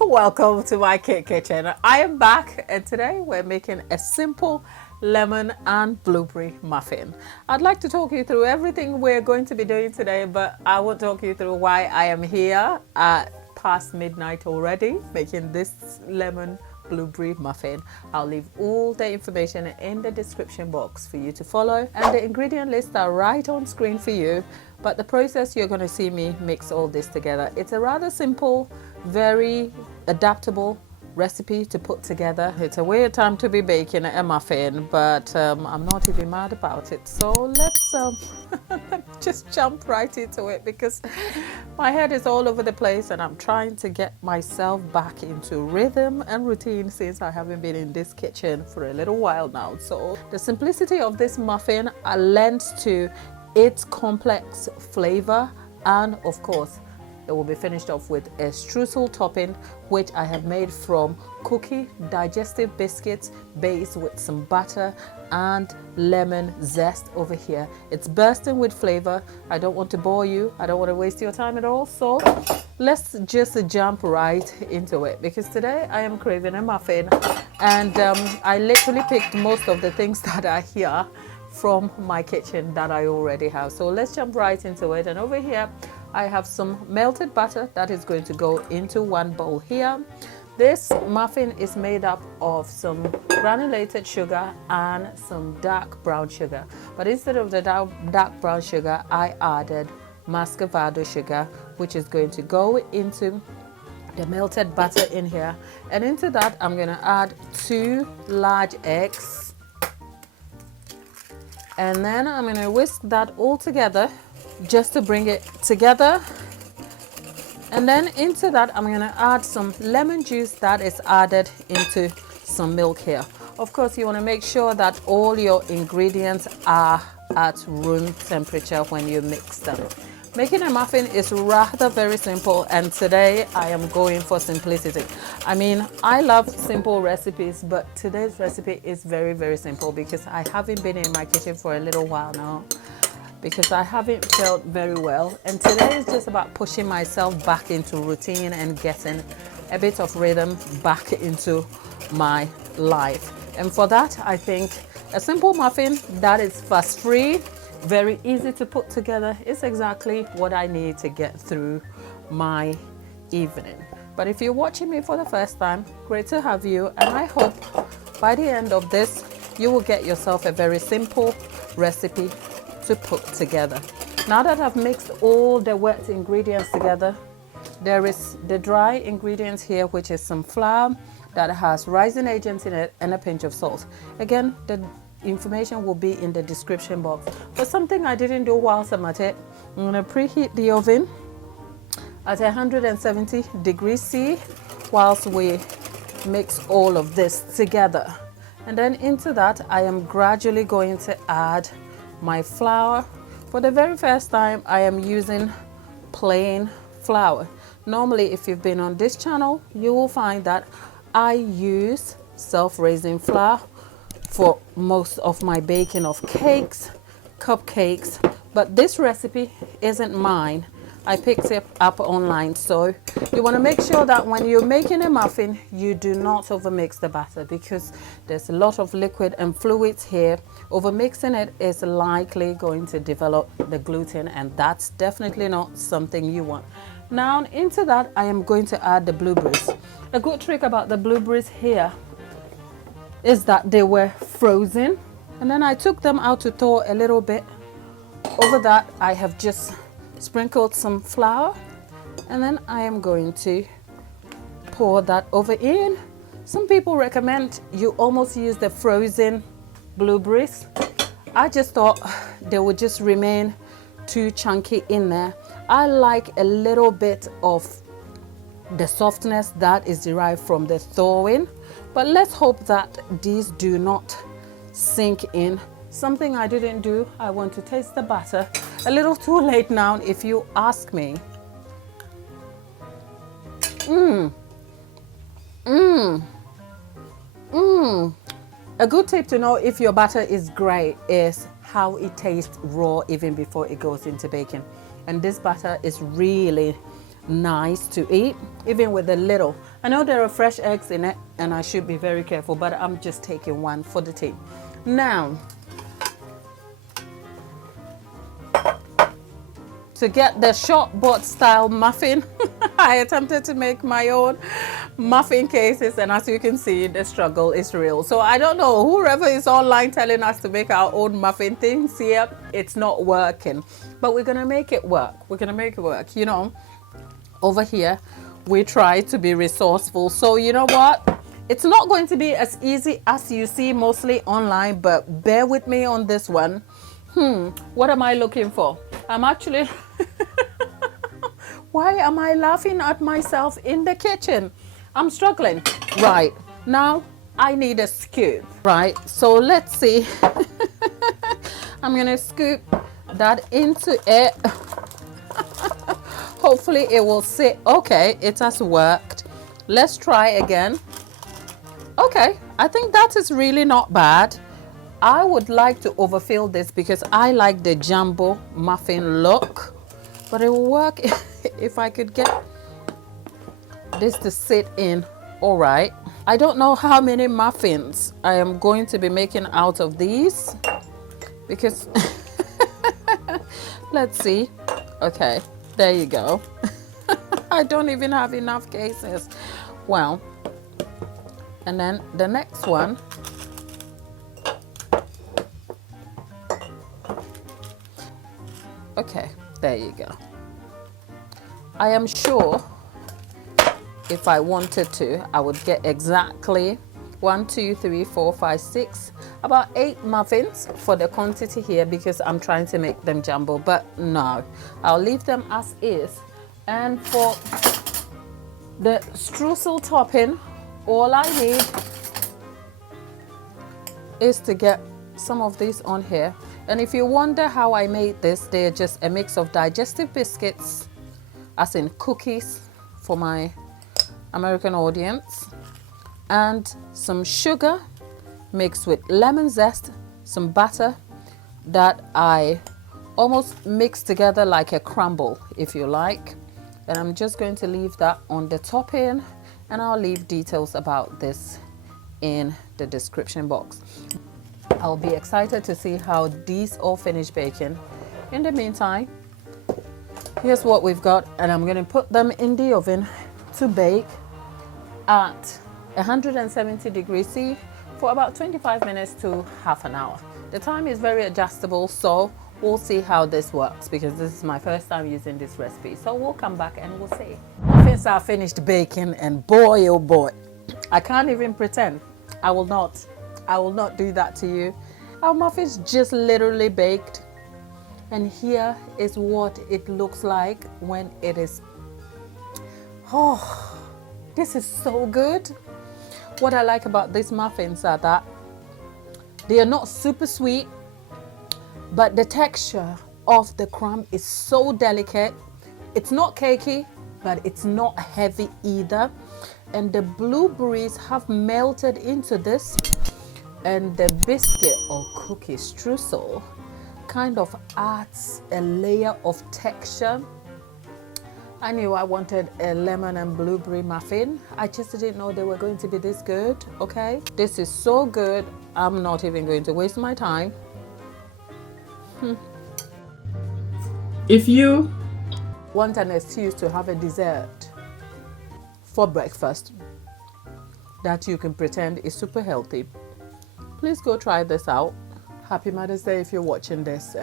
welcome to my cake kitchen. I am back and today we're making a simple lemon and blueberry muffin. I'd like to talk you through everything we're going to be doing today, but I won't talk you through why I am here at past midnight already making this lemon blueberry muffin. I'll leave all the information in the description box for you to follow, and the ingredient lists are right on screen for you. But the process, you're going to see me mix all this together. It's a rather simple, very adaptable recipe to put together. It's a weird time to be baking a muffin, but I'm not even mad about it. So let's just jump right into it, because my head is all over the place and I'm trying to get myself back into rhythm and routine since I haven't been in this kitchen for a little while now. So the simplicity of this muffin lends to its complex flavor, and of course it will be finished off with a streusel topping, which I have made from cookie digestive biscuits based with some butter and lemon zest over here. It's bursting with flavor. I don't want to bore you. I don't want to waste your time at all. So let's just jump right into it, because today I am craving a muffin, and I literally picked most of the things that are here from my kitchen that I already have. So let's jump right into it. And over here I have some melted butter that is going to go into one bowl here. This muffin is made up of some granulated sugar and some dark brown sugar, but instead of the dark brown sugar I added muscavado sugar, which is going to go into the melted butter in here. And into that I'm going to add 2 large eggs, and then I'm going to whisk that all together just to bring it together. And then into that I'm going to add some lemon juice that is added into some milk here. Of course, you want to make sure that all your ingredients are at room temperature when you mix them. Making a muffin is rather very simple, and today I am going for simplicity. I mean, I love simple recipes, but today's recipe is very, very simple because I haven't been in my kitchen for a little while now, because I haven't felt very well, and today is just about pushing myself back into routine and getting a bit of rhythm back into my life. And for that, I think a simple muffin that is fuss free, very easy to put together, is exactly what I need to get through my evening. But if you're watching me for the first time, great to have you, and I hope by the end of this you will get yourself a very simple recipe to put together. Now that I've mixed all the wet ingredients together, there is the dry ingredients here, which is some flour that has rising agents in it and a pinch of salt. Again, the information will be in the description box. But something I didn't do whilst I'm at it, I'm going to preheat the oven at 170 degrees C whilst we mix all of this together. And then into that I am gradually going to add my flour. For the very first time I am using plain flour. Normally, if you've been on this channel, you will find that I use self-raising flour for most of my baking of cakes, cupcakes, but this recipe isn't mine. I picked it up online. So you want to make sure that when you're making a muffin, you do not overmix the batter, because there's a lot of liquid and fluids here. Overmixing it is likely going to develop the gluten, and that's definitely not something you want. Now into that I am going to add the blueberries. A good trick about the blueberries here is that they were frozen, and then I took them out to thaw a little bit. Over that I have just sprinkled some flour, and then I am going to pour that over in. Some people recommend you almost use the frozen blueberries. I just thought they would just remain too chunky in there. I like a little bit of the softness that is derived from the thawing, but let's hope that these do not sink in. Something I didn't do, I want to taste the batter. A little too late now if you ask me. A good tip to know if your batter is great is how it tastes raw even before it goes into baking. And this batter is really nice to eat, even with a little. I know there are fresh eggs in it and I should be very careful, but I'm just taking one for the team. Now, to get the short board style muffin, I attempted to make my own muffin cases, and as you can see, the struggle is real. So I don't know, whoever is online telling us to make our own muffin things here, it's not working, but we're gonna make it work. We're gonna make it work. You know, over here we try to be resourceful, so you know what, it's not going to be as easy as you see mostly online, but bear with me on this one. What am I looking for? I'm actually why am I laughing at myself in the kitchen? I'm struggling. Right, now I need a scoop. Right, so let's see. I'm gonna scoop that into it. Hopefully it will sit. Okay, it has worked. Let's try again. Okay, I think that is really not bad. I would like to overfill this because I like the jumbo muffin look, but it will work if I could get this to sit in. All right, I don't know how many muffins I am going to be making out of these because let's see. Okay, there you go. I don't even have enough cases. Well, and then the next one. Okay, there you go. I am sure if I wanted to, I would get exactly 1, 2, 3, 4, 5, 6, about 8 muffins for the quantity here because I'm trying to make them jumbo, but no, I'll leave them as is. And for the streusel topping, all I need is to get some of these on here. And if you wonder how I made this, they're just a mix of digestive biscuits, as in cookies for my American audience, and some sugar mixed with lemon zest, some butter that I almost mixed together like a crumble, if you like. And I'm just going to leave that on the topping, and I'll leave details about this in the description box. I'll be excited to see how these all finish baking. In the meantime, here's what we've got, and I'm going to put them in the oven to bake at 170 degrees C for about 25 minutes to half an hour. The time is very adjustable, so we'll see how this works because this is my first time using this recipe. So we'll come back and we'll see. Muffins are finished baking, and boy oh boy, I can't even pretend. I will not do that to you. Our muffins just literally baked, and here is what it looks like when it is. Oh, this is so good. What I like about these muffins are that they are not super sweet, but the texture of the crumb is so delicate. It's not cakey, but it's not heavy either. And the blueberries have melted into this, and the biscuit or cookie streusel kind of adds a layer of texture. I knew I wanted a lemon and blueberry muffin. I just didn't know they were going to be this good, okay? This is so good, I'm not even going to waste my time. If you want an excuse to have a dessert for breakfast that you can pretend is super healthy, please go try this out. Happy Mother's Day if you're watching this.